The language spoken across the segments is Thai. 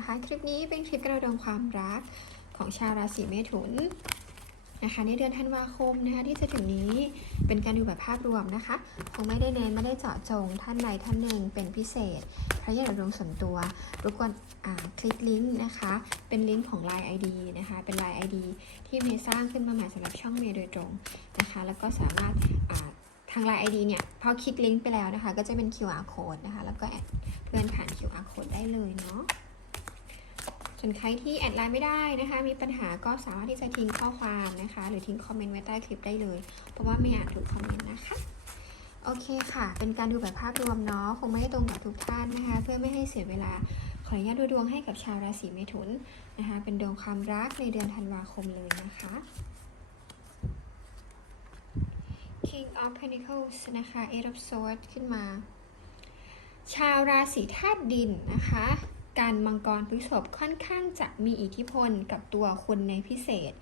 นะคะ คลิปนี้เป็นคลิปกระดองความรักของชาวราศีเมถุนนะคะในเดือนธันวาคมนะคะที่จะถึงนี้เป็นการดูแบบภาพรวมนะคะ คงไม่ได้เน้นไม่ได้เจาะจงท่านใดท่านหนึ่งเป็นพิเศษใครอยากดวงส่วนตัวรบกวนคลิกลิงก์นะคะ เป็นลิงก์ของ Line ID นะคะ เป็น Line ID ที่เมย์สร้างขึ้นมาใหม่สำหรับช่องเมย์โดยตรงนะคะ แล้วก็สามารถทาง Line ID เนี่ยพอคลิกลิงก์ไปแล้วนะคะ ก็จะเป็น QR code นะคะ แล้วก็แอดเพื่อนผ่าน QR code ได้เลยเนาะ ส่วนใครที่แอดไลน์ไม่ได้นะคะ มีปัญหาก็สามารถที่จะทิ้งข้อความนะคะ หรือทิ้งคอมเมนต์ไว้ใต้คลิปได้เลย เพราะว่าไม่อ่านทุกคอมเมนต์นะคะ โอเคค่ะ เป็นการดูแบบภาพรวมเนาะ คงไม่ได้ตรงกับทุกท่านนะคะ เพื่อไม่ให้เสียเวลา ขออนุญาตดูดวงให้กับชาวราศีเมถุนนะคะ เป็นดวงความรักในเดือนธันวาคมเลยนะคะ King of Pentacles นะคะ Eight of Swords ขึ้นมา ชาวราศีธาตุดินนะคะ การมังกรพฤษภค่อนข้างจะมีอิทธิพลกับตัวคุณในพิเศษ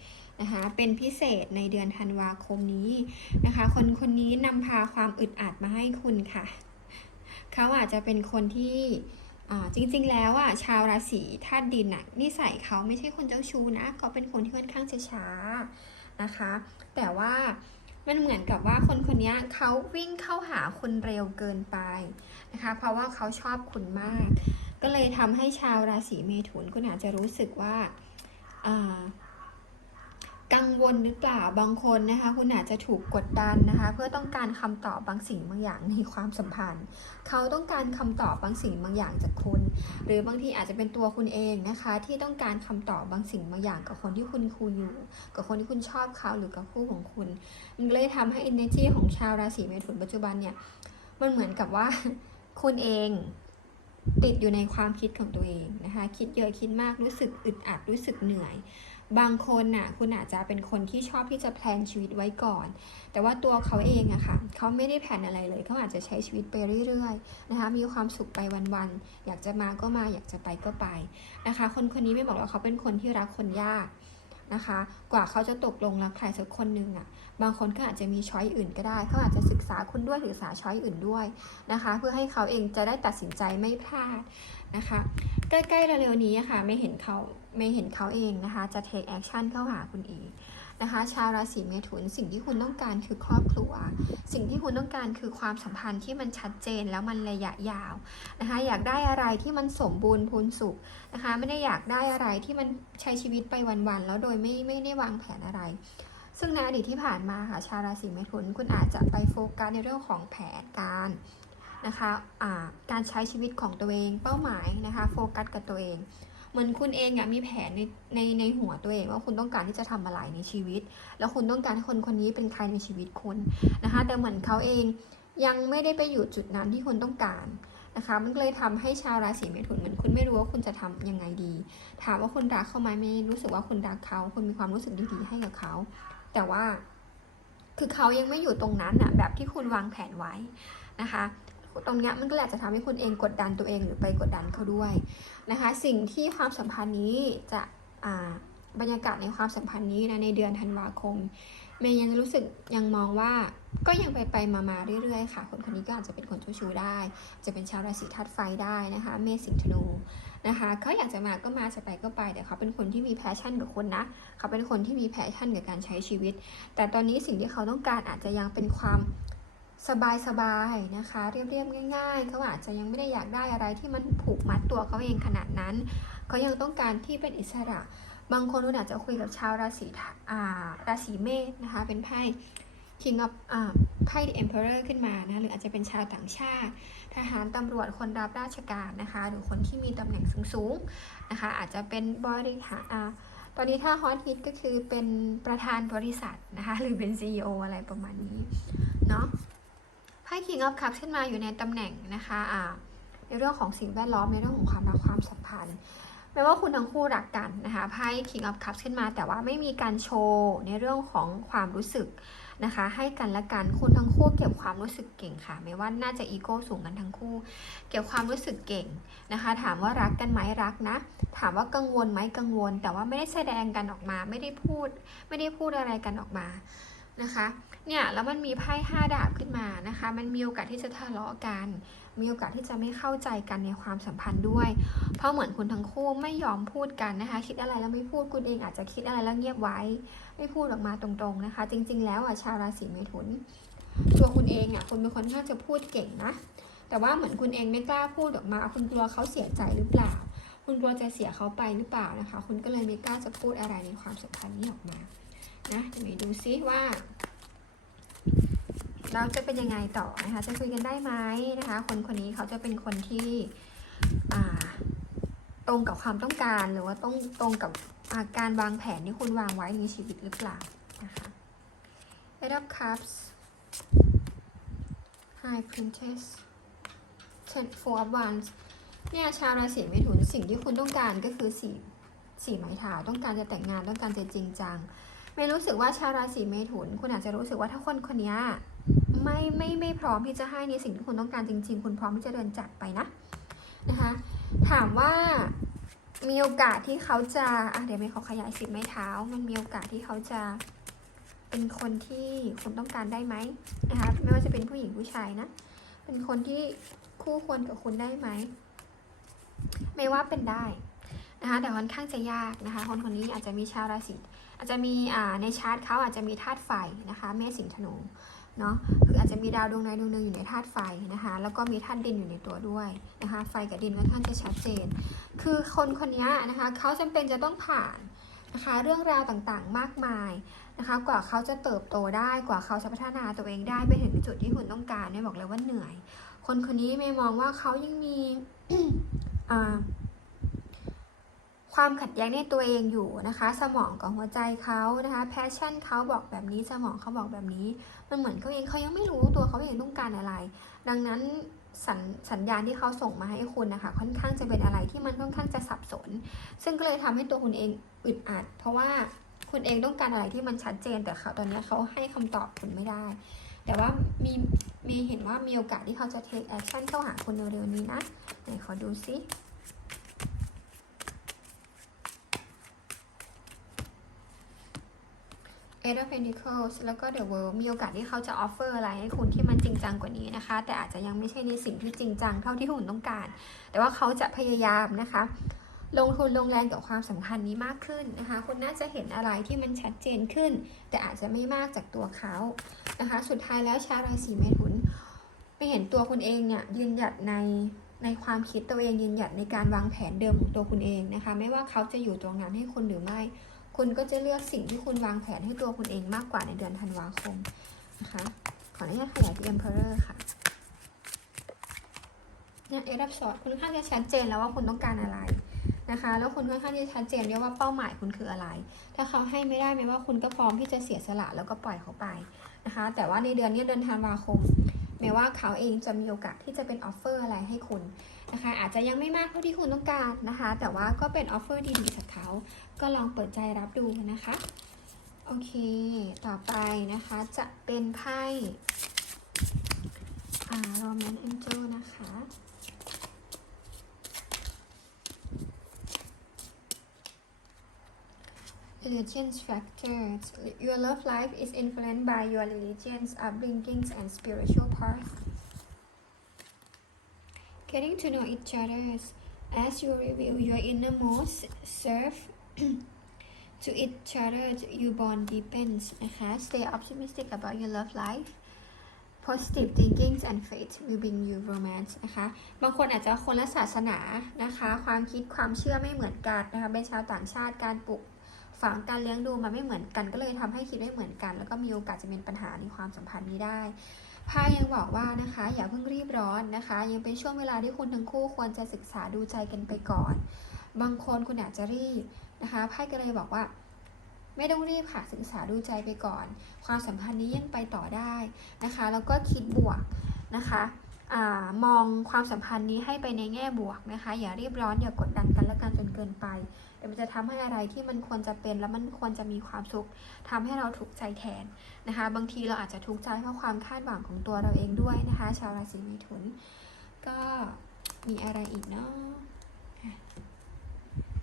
นะคะเป็นพิเศษในเดือนธันวาคมนี้นะคะ คนคนนี้นำพาความอึดอัดมาให้คุณค่ะ เขาอาจจะเป็นคนที่จริงๆ แล้วอะชาวราศีธาตุดินอะนิสัยเขาไม่ใช่คนเจ้าชู้นะเขาเป็นคนที่ค่อนข้างช้าๆนะคะ แต่ว่ามันเหมือนกับว่าคนคนนี้เขาวิ่งเข้าหาคุณเร็วเกินไปนะคะ เพราะว่าเขาชอบคุณมาก ก็เลยทำให้ชาวราศีเมถุนคุณอาจจะรู้สึกว่าากังวลหรือเปล่าบางคนนะคะคุณอาจจะถูกกดดันนะคะเพื่อต้องการคำตอบบางสิ่งบางอย่างในความสัมพันธ์ เขาต้องการคำตอบบางสิ่งบางอย่างจากคุณ หรือบางทีอาจจะเป็นตัวคุณเองนะคะที่ต้องการคำตอบบางสิ่งบางอย่างกับคนที่คุณคุยอยู่ กับคนที่คุณชอบเขาหรือกับคู่ของคุณ มันเลยทำให้ energy ของชาวราศีเมถุนปัจจุบันเนี่ยมันเหมือนกับว่าคุณเอง ติดอยู่ในความคิดของตัวเองนะคะ คิดเยอะคิดมากรู้สึกอึดอัดรู้สึกเหนื่อย บางคนน่ะคุณอาจจะเป็นคนที่ชอบที่จะแพลนชีวิตไว้ก่อน แต่ว่าตัวเขาเองอะค่ะเขาไม่ได้แพลนอะไรเลยเขาอาจจะใช้ชีวิตไปเรื่อยๆนะคะ มีความสุขไปวันๆอยากจะมาก็มาอยากจะไปก็ไปนะคะ คนคนนี้ไม่บอกว่าเขาเป็นคนที่รักคนยากนะคะ กว่าเขาจะตกลงรักใครสักคนหนึ่งอะ บางคนก็อาจจะมีช้อยอื่นก็ได้เขาอาจจะศึกษาคุณด้วยศึกษาช้อยอื่นด้วยนะคะ เพื่อให้เขาเองจะได้ตัดสินใจไม่พลาดนะคะ ใกล้ๆเร็วๆนี้ค่ะไม่เห็นเขาไม่เห็นเขาเองนะคะ จะ take action เข้าหาคุณเองนะคะชาวราศีเมถุนสิ่งที่คุณต้องการคือครอบครัว สิ่งที่คุณต้องการคือความสัมพันธ์ที่มันชัดเจนแล้วมันระยะยาวนะคะอยากได้อะไรที่มันสมบูรณ์พูนสุขนะคะไม่ได้อยากได้อะไรที่มันใช้ชีวิตไปวันๆแล้วโดยไม่ไม่ได้วางแผนอะไร ซึ่งในอดีตที่ผ่านมาค่ะชาวราศีเมถุนคุณอาจจะไปโฟกัสในเรื่องของแผนการนะคะะการใช้ชีวิตของตัวเองเป้าหมายนะคะโฟกัสกับตัวเองเหมือนคุณเองอะมีแผนในในในหัวตัวเองว่าคุณต้องการที่จะทำอะไรในชีวิต แล้วคุณต้องการให้คนคนนี้เป็นใครในชีวิตคุณนะคะแต่เหมือนเขาเองยังไม่ได้ไปอยู่จุดนั้นที่คุณต้องการนะคะ มันก็เลยทำให้ชาวราศีเมถุนเหมือนคุณไม่รู้ว่าคุณจะทำยังไงดี ถามว่าคุณรักเขาไหมไม่รู้สึกว่าคุณรักเขาคุณมีความรู้สึกดีๆให้กับเขา แต่ว่า คือเขายังไม่อยู่ตรงนั้นอะแบบที่คุณวางแผนไว้นะคะตรงนี้มันก็แหละจะทำให้คุณเองกดดันตัวเองหรือไปกดดันเขาด้วยนะคะ สิ่งที่ความสัมพันธ์นี้จะบรรยากาศในความสัมพันธ์นี้นะในเดือนธันวาคมเมย์ยังรู้สึกยังมองว่าก็ยังไปไปมามาเรื่อยๆค่ะ คนคนนี้ก็อาจจะเป็นคนชู้ชู้ได้ จะเป็นชาวราศีธาตุไฟได้นะคะ เมษสิงห์ธนู นะคะเขาอยากจะมาก็มาจะไปก็ไป แต่เขาเป็นคนที่มีแพชชั่นกับคนนะ เขาเป็นคนที่มีแพชชั่นกับการใช้ชีวิต แต่ตอนนี้สิ่งที่เขาต้องการอาจจะยังเป็นความสบายๆนะคะ เรียบๆง่ายๆเขาอาจจะยังไม่ได้อยากได้อะไรที่มันผูกมัดตัวเขาเองขนาดนั้น เขายังต้องการที่เป็นอิสระ บางคนอาจจะคุยกับชาวราศีอ่าราศีเมษนะคะ เป็นไพ่ King of อ่าไพ่ The Emperor ขึ้นมานะหรืออาจจะเป็นชาวต่างชาติ ทหารตำรวจคนรับราชการนะคะ หรือคนที่มีตำแหน่งสูงๆนะคะ อาจจะเป็นบริหารอ่าตอนนี้ถ้าฮอตฮิตก็คือเป็นประธานบริษัทนะคะ หรือเป็น CEO อะไรประมาณนี้เนาะไพ่ King of Cups ขึ้นมาอยู่ในตำแหน่งนะคะอ่าในเรื่องของสิ่งแวดล้อมในเรื่องของความรักความสัมพันธ์แม้ว่าคุณทั้งคู่รักกันนะคะไพ่ King of Cups ขึ้นมา แต่ว่าไม่มีการโชว์ในเรื่องของความรู้สึก นะคะ ให้กันและกันคุณทั้งคู่เก็บความรู้สึกเก่งค่ะ ไม่ว่าน่าจะอีโก้สูงกันทั้งคู่ เก็บความรู้สึกเก่งนะคะ ถามว่ารักกันไหมรักนะ ถามว่ากังวลไหมกังวล แต่ว่าไม่ได้แสดงกันออกมา ไม่ได้พูด ไม่ได้พูดอะไรกันออกมา นะคะเนี่ยแล้วมันมีไพ่ห้าดาบขึ้นมานะคะ มันมีโอกาสที่จะทะเลาะกัน มีโอกาสที่จะไม่เข้าใจกันในความสัมพันธ์ด้วย เพราะเหมือนคุณทั้งคู่ไม่ยอมพูดกันนะคะ คิดอะไรแล้วไม่พูดคุณเองอาจจะคิดอะไรแล้วเงียบไว้ ไม่พูดออกมาตรงๆนะคะ จริง ๆ แล้วอะชาวราศีเมถุน ตัวคุณเองอะคุณเป็นคนที่จะพูดเก่งนะ แต่ว่าเหมือนคุณเองไม่กล้าพูดออกมา คุณกลัวเขาเสียใจหรือเปล่า คุณกลัวจะเสียเขาไปหรือเปล่านะคะ คุณก็เลยไม่กล้าจะพูดอะไรในความสัมพันธ์นี้ออกมา นะเดี๋ยวมาดูซิว่า เราจะเป็นยังไงต่อนะคะ จะคุยกันได้ไหมนะคะ คนคนนี้เขาจะเป็นคนที่ตรงกับความต้องการหรือว่าต้องตรงกับาการวางแผนที่คุณวางไว้ในชีวิตหรือเปล่านะคะ Eight of Cups High Princess Ten Four of Wands เนี่ยชาวราศีเมถุนสิ่งที่คุณต้องการก็คือสี่สี่ไม้เท้าต้องการจะแต่งงานต้องการจะจริงจัง ไม่รู้สึกว่าชาวราศีเมถุน คุณอาจจะรู้สึกว่าถ้าคนคนนี้ไม่ไม่ไม่พร้อมที่จะให้ในสิ่งที่คุณต้องการจริง ๆ คุณพร้อมที่จะเดินจากไปนะนะคะถามว่ามีโอกาสที่เขาจะอะเดี๋ยวไม่ขอขยายสิบไม้เท้า มันมีโอกาสที่เขาจะเป็นคนที่คุณต้องการได้ไหมนะคะไม่ว่าจะเป็นผู้หญิงผู้ชายนะ เป็นคนที่คู่ควรกับคุณได้ไหมไม่ว่าเป็นได้นะคะแต่ค่อนข้างจะยากนะคะ คนคนนี้อาจจะมีชาวราศี อาจจะมีในชาร์ตเขาอาจจะมีธาตุไฟนะคะเมษสิงห์ธนูเนาะคืออาจจะมีดาวดวงใดดวงหนึ่งอยู่ในธาตุไฟนะคะแล้วก็มีธาตุดินอยู่ในตัวด้วยนะคะไฟกับดินค่อนข้างจะชัดเจน คือคนคนนี้นะคะเขาจำเป็นจะต้องผ่านนะคะเรื่องราวต่างๆมากมายนะคะกว่าเขาจะเติบโตได้กว่าเขาจะพัฒนาตัวเองได้ไปถึงจุดที่คุณต้องการเนี่ยบอกเลยว่าเหนื่อย คนคนนี้ไม่มองว่าเขายังมีอ่า ความขัดแย้งในตัวเองอยู่นะคะ สมองกับหัวใจเขานะคะแพชชั่นเขาบอกแบบนี้สมองเขาบอกแบบนี้ มันเหมือนเขาเองเขายังไม่รู้ตัวเขาเองต้องการอะไร ดังนั้นสัญสญญาณที่เขาส่งมาให้คุณนะคะ ค่อนข้างจะเป็นอะไรที่มันค่อนข้างจะสับสน ซึ่งก็เลยทำให้ตัวคุณเองอึดอัด เพราะว่าคุณเองต้องการอะไรที่มันชัดเจนแต่เขาตอนนี้เขาให้คำตอบคุณไม่ได้ แต่ว่ามีมีเห็นว่ามีโอกาสที่เขาจะ take action เข้าหาคุณเร็วๆนี้นะไหนขอดูซิ Eight of Pentacles แล้วก็ The World มีโอกาสที่เขาจะ offer อร์อะไรให้คุณที่มันจริงจังกว่านี้นะคะ แต่อาจจะยังไม่ใช่ในสิ่งที่จริงจังเท่าที่คุณต้องการ แต่ว่าเขาจะพยายามนะคะ ลงทุนลงแรงกับความสัมพันธ์นี้มากขึ้นนะคะ คุณน่าจะเห็นอะไรที่มันชัดเจนขึ้น แต่อาจจะไม่มากจากตัวเขานะคะ สุดท้ายแล้วชาวราศีเมถุนไม่เห็นตัวคุณเองเนี่ยยืนหยัดในในความคิดตัวเองยืนหยัดในการวางแผนเดิมของตัวคุณเองนะคะ ไม่ว่าเขาจะอยู่ตรงนั้นให้คุณหรือไม่ คุณก็จะเลือกสิ่งที่คุณวางแผนให้ตัวคุณเองมากกว่าในเดือนธันวาคมนะคะ ขออนุญาตขยายที่ Emperor ค่ะเนี่ยเอดับสอดคุณค่อนข้างจะชัดเจนแล้วว่าคุณต้องการอะไรนะคะ แล้วคุณค่อนข้างจะชัดเจนด้วยว่าเป้าหมายคุณคืออะไร ถ้าเขาให้ไม่ได้ไม่ว่าคุณก็พร้อมที่จะเสียสละแล้วก็ปล่อยเขาไปนะคะ แต่ว่าในเดือนนี้เดือนธันวาคม แม้ว่าเขาเองจะมีโอกาสที่จะเป็นออฟเฟอร์อะไรให้คุณนะคะ อาจจะยังไม่มากเท่าที่คุณต้องการนะคะ แต่ว่าก็เป็นออฟเฟอร์ดีๆจากเขา ก็ลองเปิดใจรับดูนะคะ โอเค ต่อไปนะคะจะเป็นไพ่อ่า Roman Angel นะคะ Religions factors Your love life is influenced by your religions, upbringings, and spiritual path. Getting to know each other as you reveal your innermost self to each other, you bond deepens นะคะ Stay optimistic about your love life. Positive thinking and faith will bring you romance นะคะ บางคนอาจจะคนละศาสนานะคะ ความคิดความเชื่อไม่เหมือนกันนะคะ เป็นชาวต่างชาติการปลูก ฝังการเลี้ยงดูมันไม่เหมือนกัน ก็เลยทำให้คิดไม่เหมือนกัน แล้วก็มีโอกาสจะเป็นปัญหาในความสัมพันธ์นี้ได้ไพ่ยังบอกว่านะคะ อย่าเพิ่งรีบร้อนนะคะ ยังเป็นช่วงเวลาที่คุณทั้งคู่ควรจะศึกษาดูใจกันไปก่อน บางคนคุณอาจจะรีบนะคะไพ่ก็เลยบอกว่า ไม่ต้องรีบค่ะศึกษาดูใจไปก่อน ความสัมพันธ์นี้ยังไปต่อได้นะคะ แล้วก็คิดบวกนะคะ อมองความสัมพันธ์นี้ให้ไปในแง่บวกนะคะ อย่ารีบร้อนอย่ากดดันกันและกันจนเกินไปเดี๋ยวมันจะทำให้อะไรที่มันควรจะเป็นแล้วมันควรจะมีความสุขทำให้เราถูกใจแทนนะคะ บางทีเราอาจจะทุกข์ใจเพราะความคาดหวังของตัวเราเองด้วยนะคะ ชาวราศีเมถุน ก็มีอะไรอีกเนาะ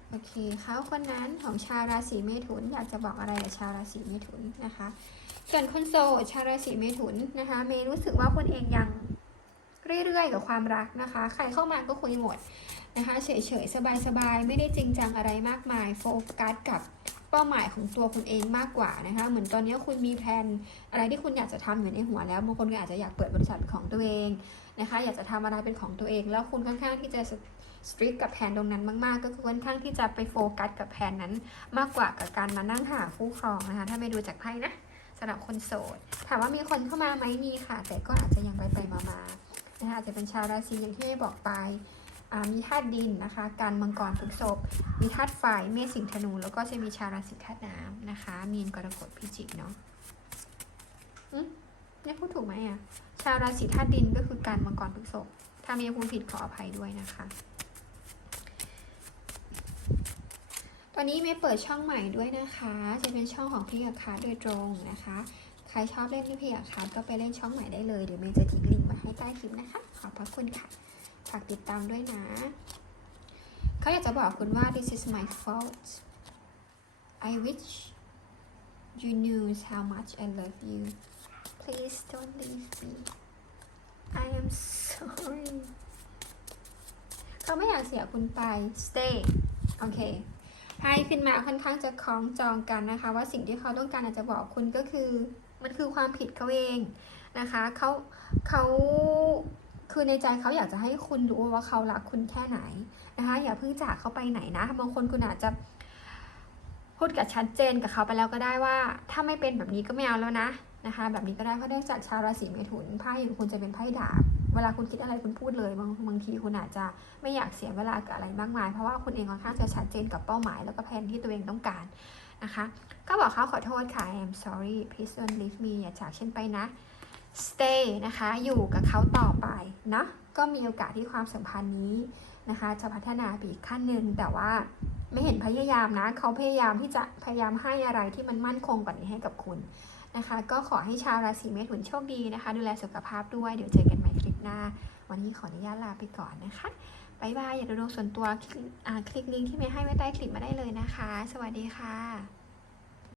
โอเคเขาคนนั้นของชาวราศีเมถุนอยากจะบอกอะไรกับชาวราศีเมถุนนะคะส่วนคนโสดชาวราศีเมถุนนะคะ เมรู้สึกว่าคุณเองยัง เรื่อยๆ กับความรักนะคะ ใครเข้ามาก็คุยหมดนะคะเฉยๆ สบายๆ ไม่ได้จริงจังอะไรมากมาย โฟกัสกับเป้าหมายของตัวคุณเองมากกว่านะคะ เหมือนตอนนี้คุณมีแผนอะไรที่คุณอยากจะทำอยู่ในหัวแล้วบางคนก็อาจจะอยากเปิดบริษัทเป็นของตัวเองนะคะ อยากจะทำอะไรเป็นของตัวเอง แล้วคุณค่อนข้างที่จะสตรีทกับแผนตรงนั้นมากๆ ก็คือค่อนข้างที่จะไปโฟกัสกับแผนนั้นมากกว่ากับการมานั่งหาคู่ครองนะคะ ถ้าไม่ดูจากไพ่นะสำหรับคนโสด ถามว่ามีคนเข้ามาไหมมีค่ะ แต่ก็อาจจะยังไปไปๆมา นะคะจะเป็นชาวราศีอย่างที่บอกไปมีธาตุดินนะคะ การมังกรพฤษภมีธาตุไฟเมษสิงห์ธนู แล้วก็จะมีชาวราศีธาตุน้ำนะคะ มีนกรกฎพิจิกเนาะอืมเนี่ยพูดถูกไหมอะ ชาวราศีธาตุดินก็คือการมังกรพฤษภถ้ามีพูดผิดขออภัยด้วยนะคะ ตอนนี้เมย์เปิดช่องใหม่ด้วยนะคะ จะเป็นช่องของพี่กับคาโดยตรงนะคะ รชอบเล่นที่พี่กับคาร์ก็ไปเล่นช่องใหม่ได้เลยเดี๋ยวเมย์จะทิ้งลิงก์มาให้ใต้คลิปนะคะ ขอบพระคุณค่ะ ฝากติดตามด้วยนะ เขาอยากจะบอกคุณว่า this is my fault I wish you knew how much I love you please don't leave me I am sorry เขาไม่อยากเสียคุณไป stay โอเคไพ่ขึ้นมาค่อนข้างจะคล้องจองกันนะคะ ว่าสิ่งที่เขาต้องการอาจจะบอกคุณก็คือ มันคือความผิดเขาเองนะคะเขาเขาคือในใจเขาอยากจะให้คุณรู้ว่าเขารักคุณแค่ไหนนะคะ อย่าเพิ่งจากเขาไปไหนนะบางคนคุณอาจจะพูดกับชัดเจนกับเขาไปแล้วก็ได้ว่า ถ้าไม่เป็นแบบนี้ก็ไม่เอาแล้วนะนะคะ แบบนี้ก็ได้เพราะได้จากชาวราศีเมถุนไพ่ของคุณจะเป็นไพ่ดาบเวลาคุณคิดอะไรคุณพูดเลยบางบางทีคุณอาจจะไม่อยากเสียเวลากับอะไรมากมาย เพราะว่าคุณเองค่อนข้างจะชัดเจนกับเป้าหมาย แล้วก็แผนที่ตัวเองต้องการ นะคะ ก็บอกเขาขอโทษค่ะ I'm sorry please don't leave me อย่าจากฉันไปนะ stay นะคะ อยู่กับเขาต่อไปเนาะก็มีโอกาสที่ความสัมพันธ์นี้นะคะ จะพัฒนาไปอีกขั้นหนึ่งแต่ว่าไม่เห็นพยายามนะ เขาพยายามที่จะพยายามให้อะไรที่มันมั่นคงกว่านี้ให้กับคุณนะคะ ก็ขอให้ชาวราศีเมถุนโชคดีนะคะ ดูแลสุขภาพด้วย เดี๋ยวเจอกันใหม่คลิปหน้า วันนี้ขออนุญาตลาไปก่อนนะคะ บายบายอย่ากดูดวงส่วนตัวคลิกอ่าคลิกลิงก์ที่เมย์ให้ไว้ใต้คลิปมาได้เลยนะคะ สวัสดีค่ะ